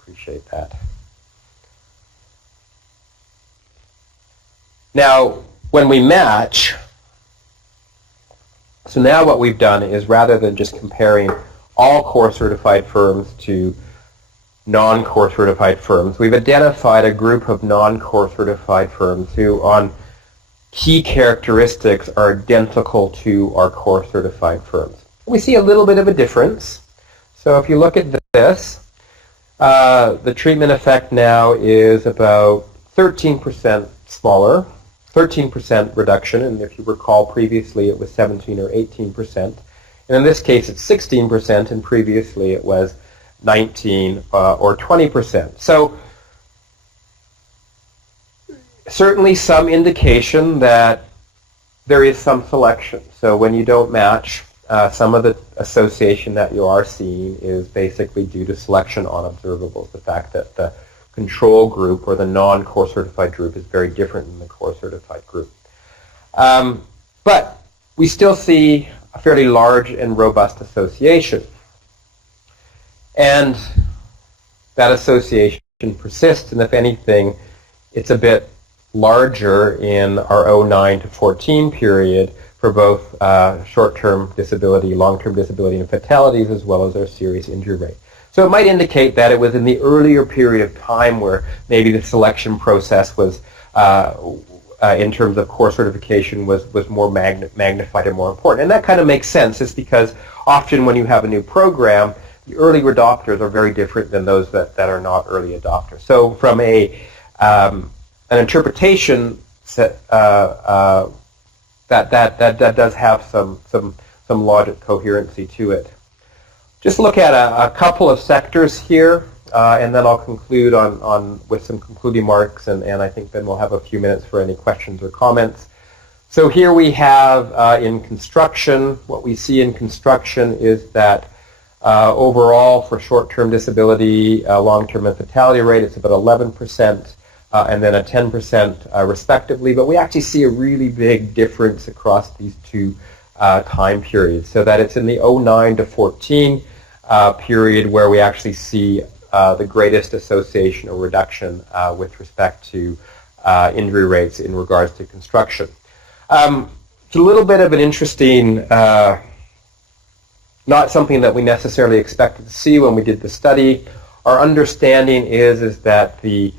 Appreciate that. Now, when we match, so now what we've done is rather than just comparing all core certified firms to non-core certified firms, we've identified a group of non-core certified firms who on key characteristics are identical to our core certified firms. We see a little bit of a difference. So if you look at this, the treatment effect now is about 13% smaller, 13% reduction, and if you recall previously it was 17 or 18%. And in this case it's 16%, and previously it was 19 or 20%. So certainly some indication that there is some selection. So when you don't match, some of the association that you are seeing is basically due to selection on observables, the fact that the control group or the non-core certified group is very different than the core certified group. But we still see a fairly large and robust association. And that association persists, and if anything, it's a bit larger in our 09 to 14 period for both short-term disability, long-term disability, and fatalities, as well as our serious injury rate. So it might indicate that it was in the earlier period of time where maybe the selection process was, in terms of core certification, was more magnified and more important. And that kind of makes sense. It's because often when you have a new program, the early adopters are very different than those that are not early adopters. So from an interpretation set, that does have some logic coherency to it. Just look at a couple of sectors here, and then I'll conclude with some concluding remarks, and I think then we'll have a few minutes for any questions or comments. So here we have in construction, what we see in construction is that overall for short-term disability, long-term and fatality rate, it's about 11%. and then a 10% respectively. But we actually see a really big difference across these two time periods, so that it's in the 09 to 14 period where we actually see the greatest association or reduction with respect to injury rates in regards to construction. It's a little bit of an interesting, not something that we necessarily expected to see when we did the study. Our understanding is that the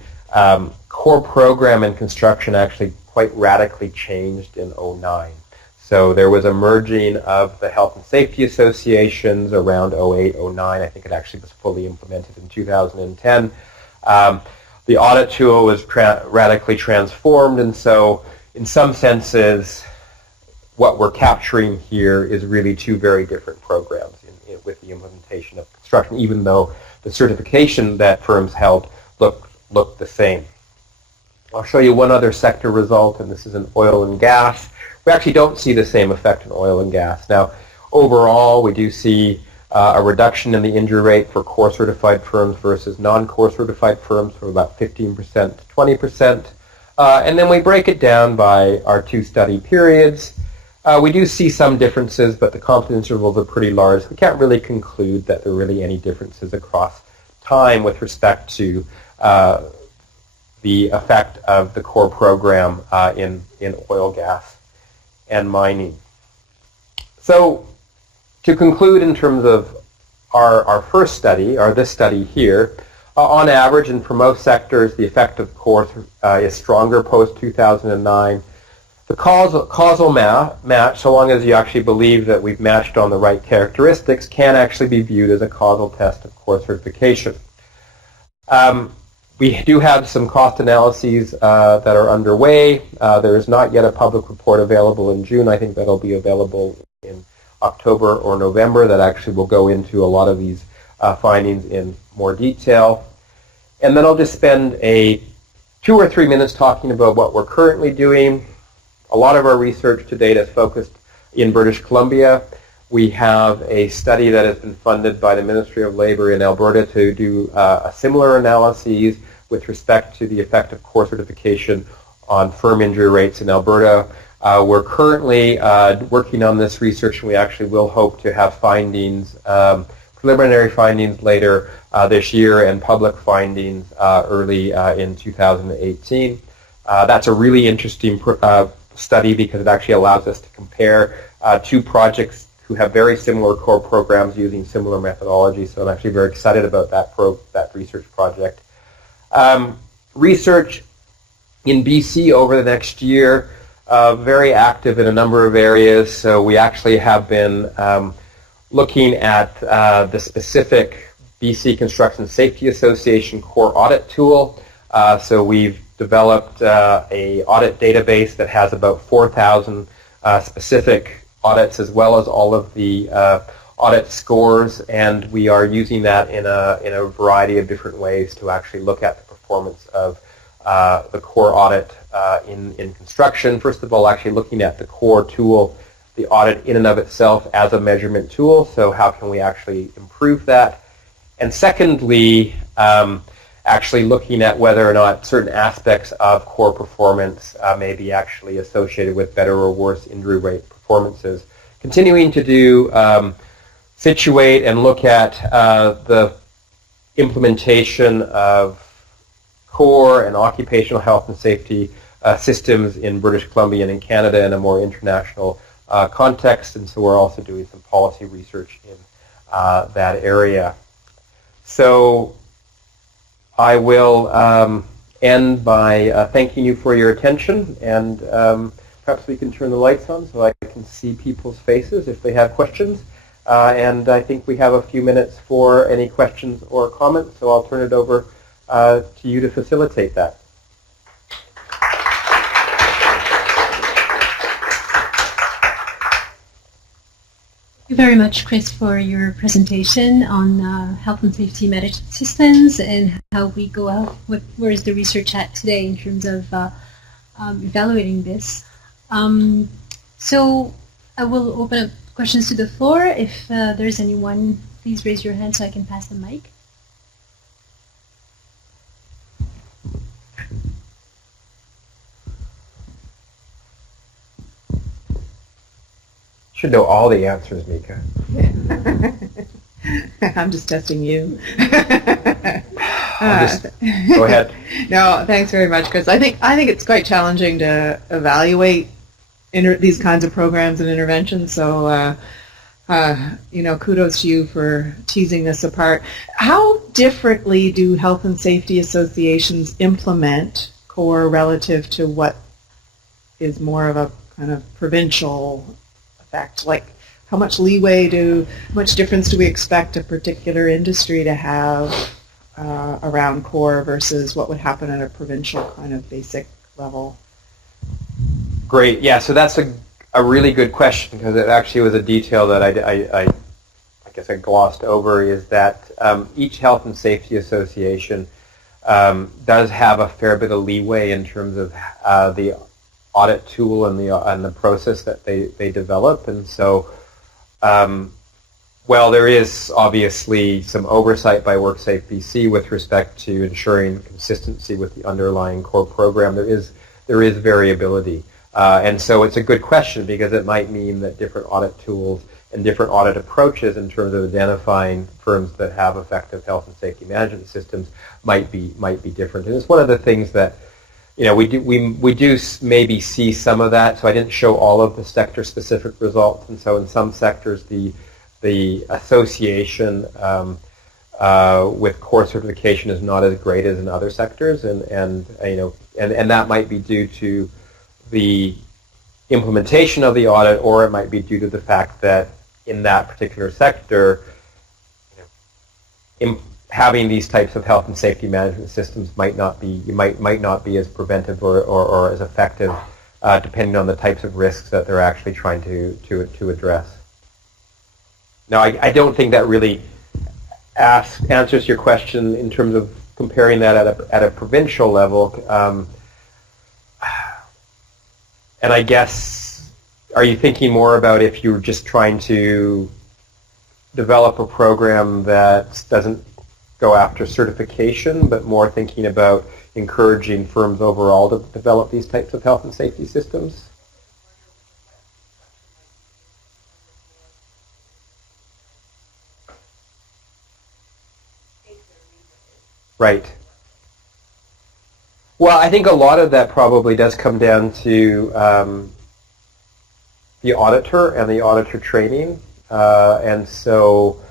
core program in construction actually quite radically changed in 09. So there was a merging of the health and safety associations around 08, 09. I think it actually was fully implemented in 2010. The audit tool was radically transformed, and so in some senses, what we're capturing here is really two very different programs with the implementation of construction, even though the certification that firms held looked the same. I'll show you one other sector result, and this is in oil and gas. We actually don't see the same effect in oil and gas. Now, overall, we do see a reduction in the injury rate for core certified firms versus non-core certified firms from about 15% to 20%. And then we break it down by our two study periods. We do see some differences, but the confidence intervals are pretty large. We can't really conclude that there are really any differences across time with respect to the effect of the core program in oil, gas, and mining. So to conclude in terms of our first study, or this study here, on average and for most sectors, the effect of core is stronger post-2009. The causal match, so long as you actually believe that we've matched on the right characteristics, can actually be viewed as a causal test of core certification. We do have some cost analyses that are underway. There is not yet a public report available in June. I think that'll be available in October or November. That actually will go into a lot of these findings in more detail. And then I'll just spend 2 or 3 minutes talking about what we're currently doing. A lot of our research to date is focused in British Columbia. We have a study that has been funded by the Ministry of Labour in Alberta to do a similar analysis with respect to the effect of core certification on firm injury rates in Alberta. We're currently working on this research, and we actually will hope to have findings, preliminary findings later this year and public findings early in 2018. That's a really interesting study because it actually allows us to compare two projects who have very similar core programs using similar methodology. So I'm actually very excited about that research project. Research in BC over the next year, very active in a number of areas. So we actually have been looking at the specific BC Construction Safety Association core audit tool. So we've developed a audit database that has about 4,000 specific audits, as well as all of the audit scores, and we are using that in a variety of different ways to actually look at the performance of the core audit in construction. First of all, actually looking at the core tool, the audit in and of itself as a measurement tool, so how can we actually improve that? And secondly, actually looking at whether or not certain aspects of core performance may be actually associated with better or worse injury rate performances. Continuing to do situate and look at the implementation of core and occupational health and safety systems in British Columbia and in Canada in a more international context, and so we're also doing some policy research in that area. So I will end by thanking you for your attention, and perhaps we can turn the lights on so I can see people's faces if they have questions. And I think we have a few minutes for any questions or comments, so I'll turn it over to you to facilitate that. Thank you very much, Chris, for your presentation on health and safety management systems and how we go out, where is the research at today in terms of evaluating this. So I will open up questions to the floor. If there's anyone, please raise your hand so I can pass the mic. Should know all the answers, Mika. I'm just testing you. Go ahead. No, thanks very much, Chris. I think it's quite challenging to evaluate these kinds of programs and interventions. So, kudos to you for teasing this apart. How differently do health and safety associations implement CORE relative to what is more of a kind of provincial effect? Like, how much difference do we expect a particular industry to have around CORE versus what would happen at a provincial kind of basic level? Great. Yeah, so that's a really good question, because it actually was a detail that I guess I glossed over, is that each health and safety association does have a fair bit of leeway in terms of the audit tool and the process that they develop. And so while there is obviously some oversight by WorkSafeBC with respect to ensuring consistency with the underlying core program, there is variability. And so it's a good question, because it might mean that different audit tools and different audit approaches in terms of identifying firms that have effective health and safety management systems might be different. And it's one of the things that we do maybe see some of that. So I didn't show all of the sector-specific results, and so in some sectors the association with core certification is not as great as in other sectors, and that might be due to the implementation of the audit, or it might be due to the fact that in that particular sector, having these types of health and safety management systems might not be as preventive or as effective, depending on the types of risks that they're actually trying to address. Now, I don't think that really answers your question in terms of comparing that at a provincial level. And I guess, are you thinking more about if you're just trying to develop a program that doesn't go after certification, but more thinking about encouraging firms overall to develop these types of health and safety systems? Right. Well, I think a lot of that probably does come down to the auditor and the auditor training. And so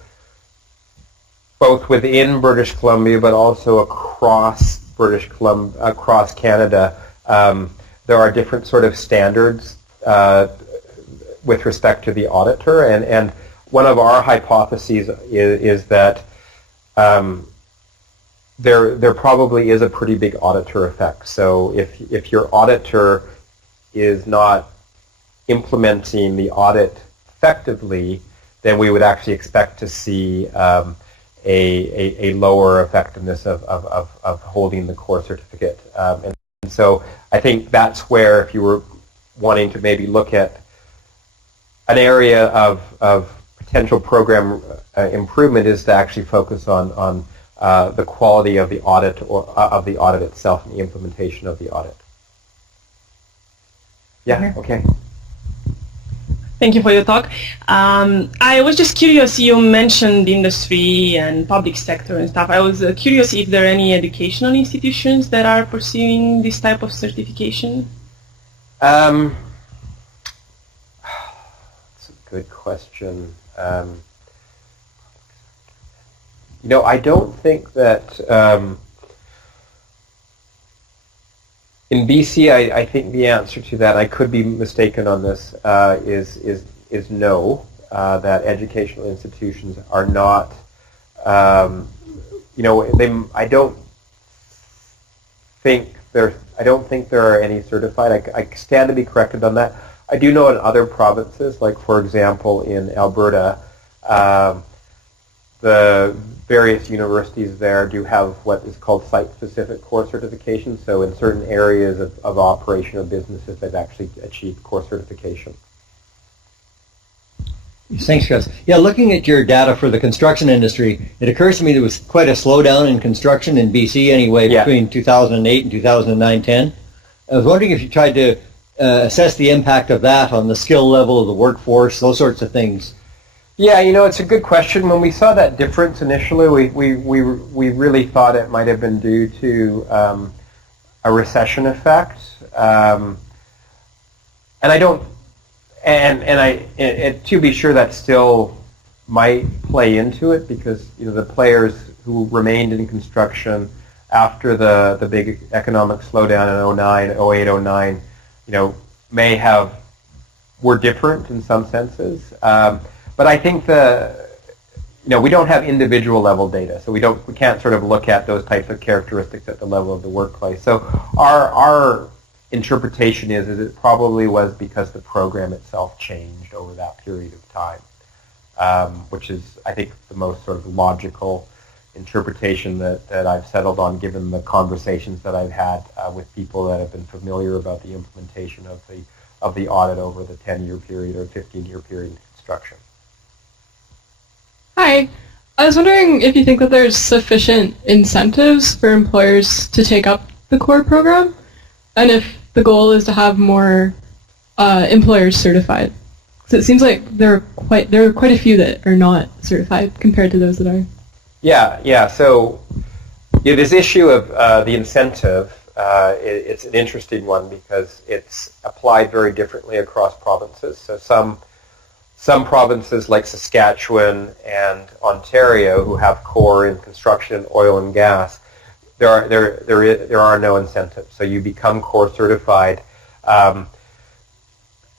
both within British Columbia, but also across across Canada, there are different sort of standards with respect to the auditor. And one of our hypotheses is that there probably is a pretty big auditor effect. So if your auditor is not implementing the audit effectively, then we would actually expect to see a lower effectiveness of holding the core certificate. And so I think that's where, if you were wanting to maybe look at an area of potential program improvement, is to actually focus on the quality of the audit, or of the audit itself, and the implementation of the audit. Yeah, okay. Thank you for your talk. I was just curious, you mentioned industry and public sector and stuff. I was curious if there are any educational institutions that are pursuing this type of certification? That's a good question. I don't think that in BC, I think the answer to that, I could be mistaken on this, is no. That educational institutions are not. I don't think there are any certified. I stand to be corrected on that. I do know in other provinces, like for example in Alberta, the various universities there do have what is called site-specific core certification. So in certain areas of operation of businesses, they've actually achieved core certification. Thanks, Chris. Yeah, looking at your data for the construction industry, it occurs to me there was quite a slowdown in construction in BC anyway, between 2008 and 2009-10. I was wondering if you tried to assess the impact of that on the skill level of the workforce, those sorts of things? Yeah, it's a good question. When we saw that difference initially, we really thought it might have been due to a recession effect, and to be sure, that still might play into it, because the players who remained in construction after the big economic slowdown in 08, 09, were different in some senses. But I think we don't have individual level data, so we can't sort of look at those types of characteristics at the level of the workplace. So our interpretation is it probably was because the program itself changed over that period of time, which is, I think, the most sort of logical interpretation that I've settled on, given the conversations that I've had with people that have been familiar about the implementation of the audit over the 10-year period or 15-year period in construction. Hi. I was wondering if you think that there's sufficient incentives for employers to take up the CORE program, and if the goal is to have more employers certified. So it seems like there are quite a few that are not certified compared to those that are. Yeah. So this issue of the incentive, it's an interesting one because it's applied very differently across provinces. So some provinces like Saskatchewan and Ontario, who have CORE in construction, oil and gas, there are no incentives. So you become CORE certified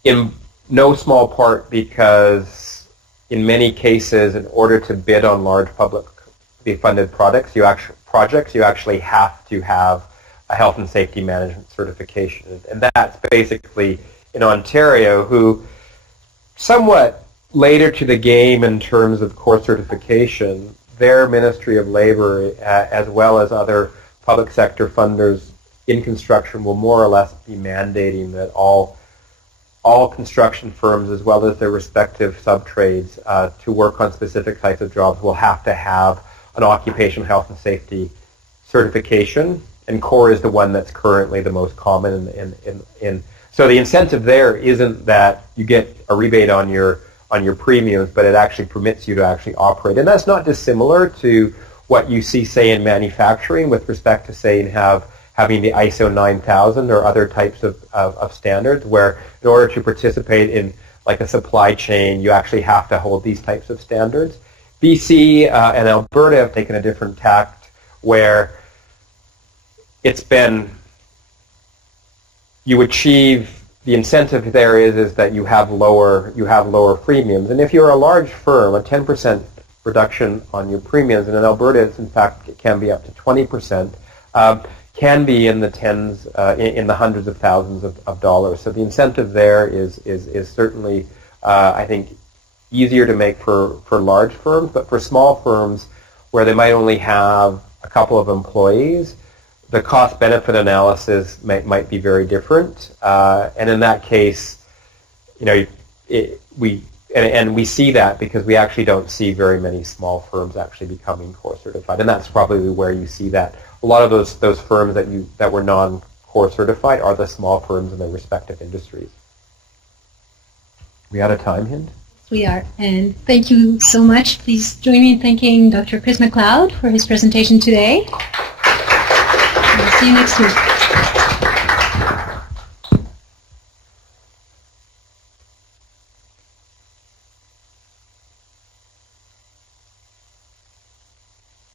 in no small part because in many cases, in order to bid on large publicly funded projects, you actually have to have a health and safety management certification. And that's basically in Ontario, who somewhat later to the game in terms of CORE certification, their Ministry of Labor, as well as other public sector funders in construction, will more or less be mandating that all construction firms, as well as their respective sub-trades, to work on specific types of jobs will have to have an occupational health and safety certification, and CORE is the one that's currently the most common. So the incentive there isn't that you get a rebate on your premiums, but it actually permits you to actually operate. And that's not dissimilar to what you see, say, in manufacturing with respect to, say, having the ISO 9000 or other types of standards, where in order to participate in like a supply chain, you actually have to hold these types of standards. BC and Alberta have taken a different tact, where it's been, you achieve, the incentive there is that you have lower premiums. And if you're a large firm, a 10% reduction on your premiums, and in Alberta, it's in fact, it can be up to 20%, can be in the tens, in the hundreds of thousands of dollars. So the incentive there is certainly, I think, easier to make for large firms, but for small firms where they might only have a couple of employees, the cost-benefit analysis might be very different. And in that case, we see that because we actually don't see very many small firms actually becoming CORE certified, and that's probably where you see that. A lot of those firms that were non-CORE certified are the small firms in their respective industries. We out of time, Hind? We are, and thank you so much. Please join me in thanking Dr. Chris McLeod for his presentation today. We'll see you next week.